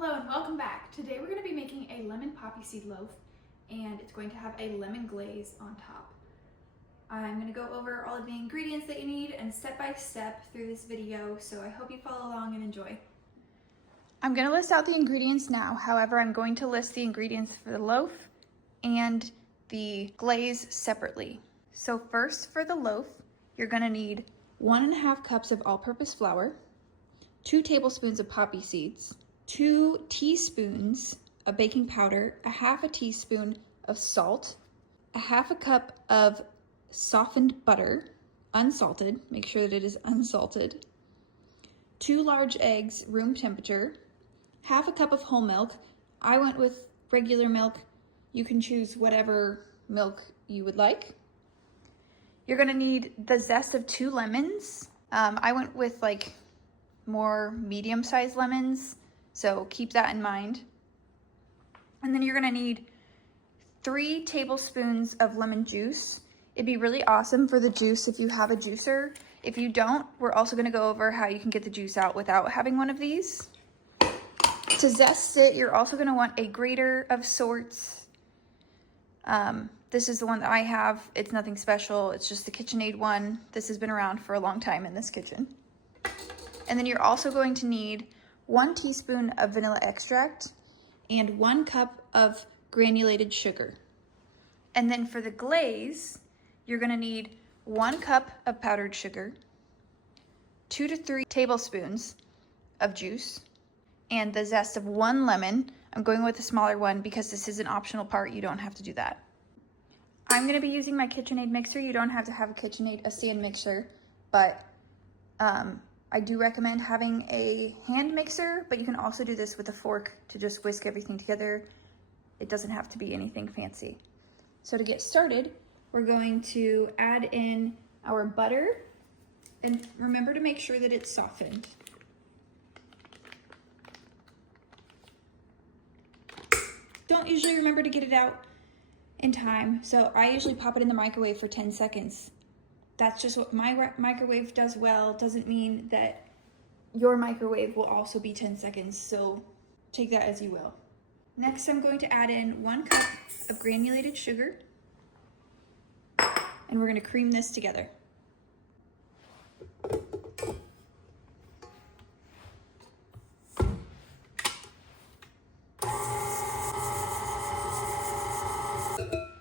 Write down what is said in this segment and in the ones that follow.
Hello and welcome back. Today we're going to be making a lemon poppy seed loaf and it's going to have a lemon glaze on top. I'm going to go over all of the ingredients that you need and step by step through this video, so I hope you follow along and enjoy. I'm going to list out the ingredients now, however I'm going to list the ingredients for the loaf and the glaze separately. So first, for the loaf, you're going to need 1.5 cups of all-purpose flour, 2 tablespoons of poppy seeds, 2 teaspoons of baking powder, 1/2 teaspoon of salt, 1/2 cup of softened butter, unsalted, make sure that it is unsalted, 2 large eggs, room temperature, 1/2 cup of whole milk. I went with regular milk. You can choose whatever milk you would like. You're gonna need the zest of 2 lemons. I went with like more medium-sized lemons, so keep that in mind. And then you're gonna need 3 tablespoons of lemon juice. It'd be really awesome for the juice if you have a juicer. If you don't, we're also gonna go over how you can get the juice out without having one of these. To zest it, you're also gonna want a grater of sorts. This is the one that I have. It's nothing special, it's just the KitchenAid one. This has been around for a long time in this kitchen. And then you're also going to need 1 teaspoon of vanilla extract and 1 cup of granulated sugar. And then for the glaze, you're gonna need 1 cup of powdered sugar, 2 to 3 tablespoons of juice, and the zest of 1 lemon. I'm going with a smaller one because this is an optional part. You don't have to do that. I'm gonna be using my KitchenAid mixer. You don't have to have a stand mixer, but I do recommend having a hand mixer, but you can also do this with a fork to just whisk everything together. It doesn't have to be anything fancy. So to get started, we're going to add in our butter, and remember to make sure that it's softened. Don't usually remember to get it out in time, so I usually pop it in the microwave for 10 seconds. That's just what my microwave does well. Doesn't mean that your microwave will also be 10 seconds, so take that as you will. Next, I'm going to add in 1 cup of granulated sugar, and we're gonna cream this together.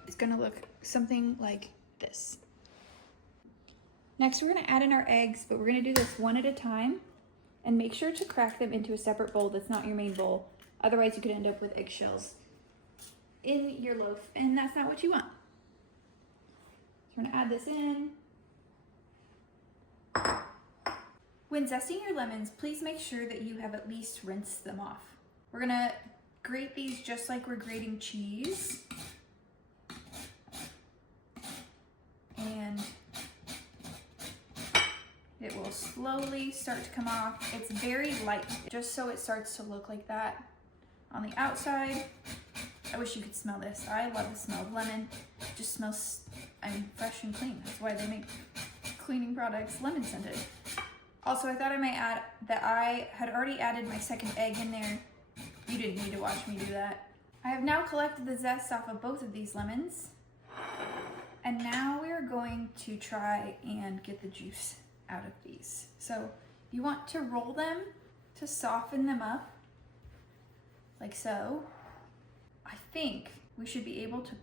It's gonna look something like this. Next, we're gonna add in our eggs, but we're gonna do this one at a time, and make sure to crack them into a separate bowl that's not your main bowl. Otherwise, you could end up with eggshells in your loaf, and that's not what you want. So we're gonna add this in. When zesting your lemons, please make sure that you have at least rinsed them off. We're gonna grate these just like we're grating cheese. And it will slowly start to come off. It's very light, just so it starts to look like that on the outside. I wish you could smell this. I love the smell of lemon. It just smells, fresh and clean. That's why they make cleaning products lemon scented. Also, I thought I might add that I had already added my second egg in there. You didn't need to watch me do that. I have now collected the zest off of both of these lemons. And now we are going to try and get the juice out of these. So you want to roll them to soften them up, like so. I think we should be able to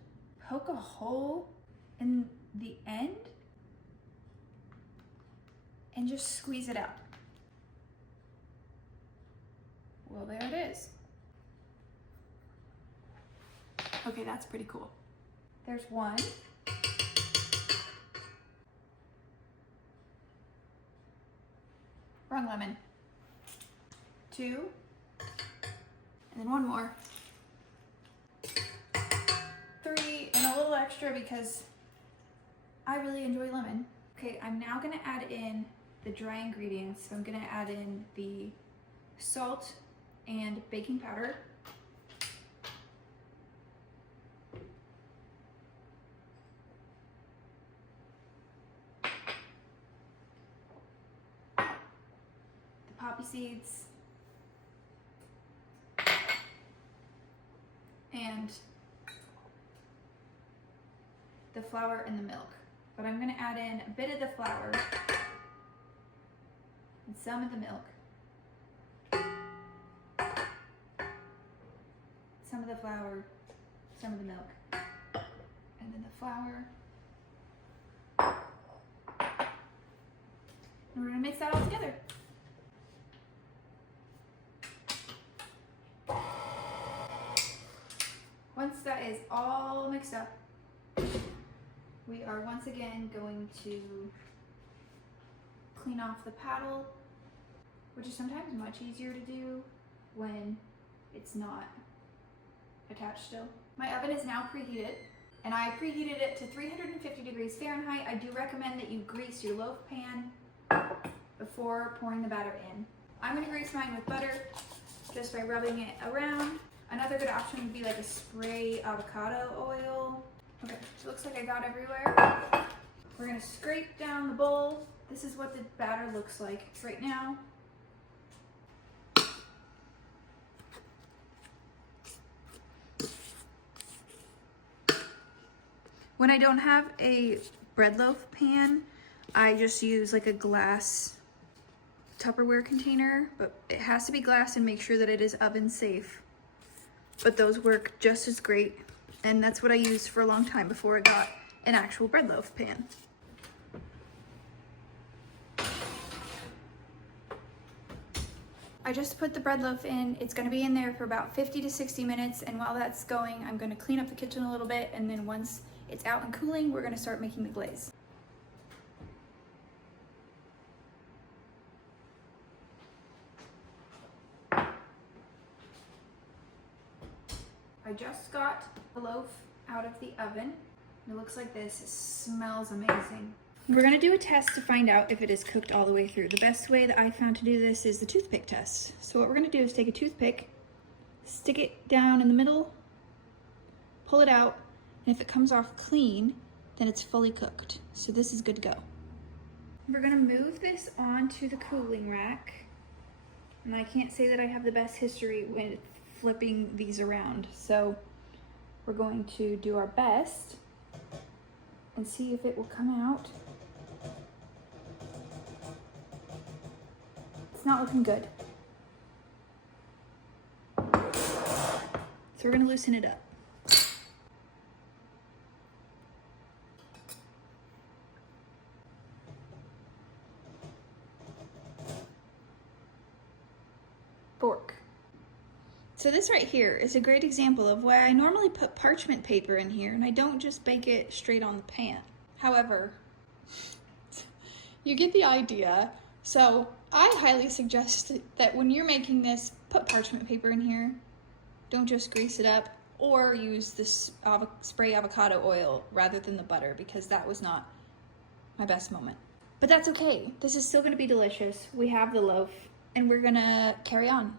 poke a hole in the end and just squeeze it out. Well, there it is. Okay, that's pretty cool. There's one. Wrong lemon. 2, and then 1 more. 3, and a little extra because I really enjoy lemon. Okay, I'm now gonna add in the dry ingredients. So I'm gonna add in the salt and baking powder. Poppy seeds, and the flour and the milk. But I'm gonna add in a bit of the flour and some of the milk. Some of the flour, some of the milk, and then the flour. And we're gonna mix that all together. Once that is all mixed up, we are once again going to clean off the paddle, which is sometimes much easier to do when it's not attached still. My oven is now preheated, and I preheated it to 350 degrees Fahrenheit. I do recommend that you grease your loaf pan before pouring the batter in. I'm gonna grease mine with butter just by rubbing it around. Another good option would be like a spray avocado oil. Okay, so it looks like I got everywhere. We're gonna scrape down the bowl. This is what the batter looks like right now. When I don't have a bread loaf pan, I just use like a glass Tupperware container, but it has to be glass and make sure that it is oven safe. But those work just as great, and that's what I used for a long time before I got an actual bread loaf pan. I just put the bread loaf in. It's gonna be in there for about 50 to 60 minutes, and while that's going, I'm gonna clean up the kitchen a little bit, and then once it's out and cooling, we're gonna start making the glaze. I just got the loaf out of the oven. It looks like this. It smells amazing. We're gonna do a test to find out if it is cooked all the way through. The best way that I found to do this is the toothpick test. So what we're gonna do is take a toothpick, stick it down in the middle, pull it out, and if it comes off clean, then it's fully cooked. So this is good to go. We're gonna move this onto the cooling rack. And I can't say that I have the best history with flipping these around. So we're going to do our best and see if it will come out. It's not looking good. So we're gonna loosen it up. Fork. So this right here is a great example of why I normally put parchment paper in here and I don't just bake it straight on the pan. However, you get the idea. So I highly suggest that when you're making this, put parchment paper in here. Don't just grease it up, or use this spray avocado oil rather than the butter, because that was not my best moment. But that's okay. This is still gonna be delicious. We have the loaf and we're gonna carry on.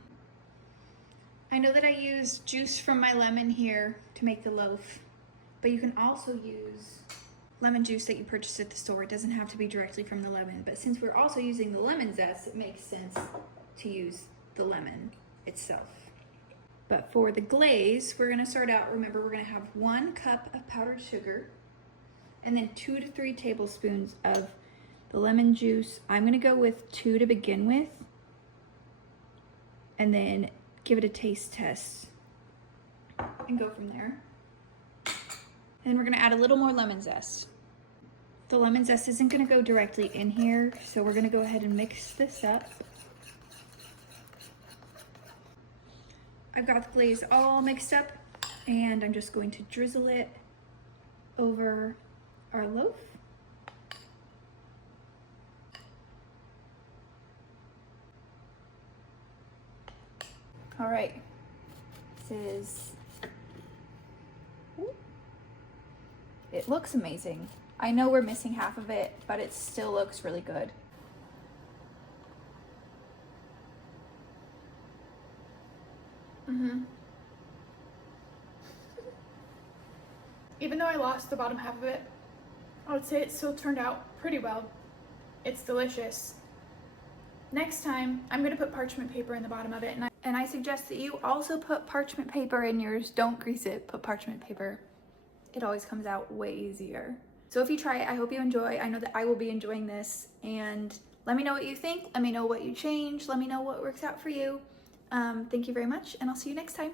I know that I used juice from my lemon here to make the loaf, but you can also use lemon juice that you purchased at the store. It doesn't have to be directly from the lemon, but since we're also using the lemon zest, it makes sense to use the lemon itself. But for the glaze, we're gonna start out, remember, we're gonna have 1 cup of powdered sugar and then 2 to 3 tablespoons of the lemon juice. I'm gonna go with 2 to begin with, and then give it a taste test and go from there. And then we're gonna add a little more lemon zest. The lemon zest isn't gonna go directly in here, so we're gonna go ahead and mix this up. I've got the glaze all mixed up, and I'm just going to drizzle it over our loaf. All right, this is, it looks amazing. I know we're missing half of it, but it still looks really good. Even though I lost the bottom half of it, I would say it still turned out pretty well. It's delicious. Next time, I'm gonna put parchment paper in the bottom of it, And I suggest that you also put parchment paper in yours. Don't grease it, put parchment paper. It always comes out way easier. So if you try it, I hope you enjoy. I know that I will be enjoying this, and let me know what you think. Let me know what you change. Let me know what works out for you. Thank you very much, and I'll see you next time.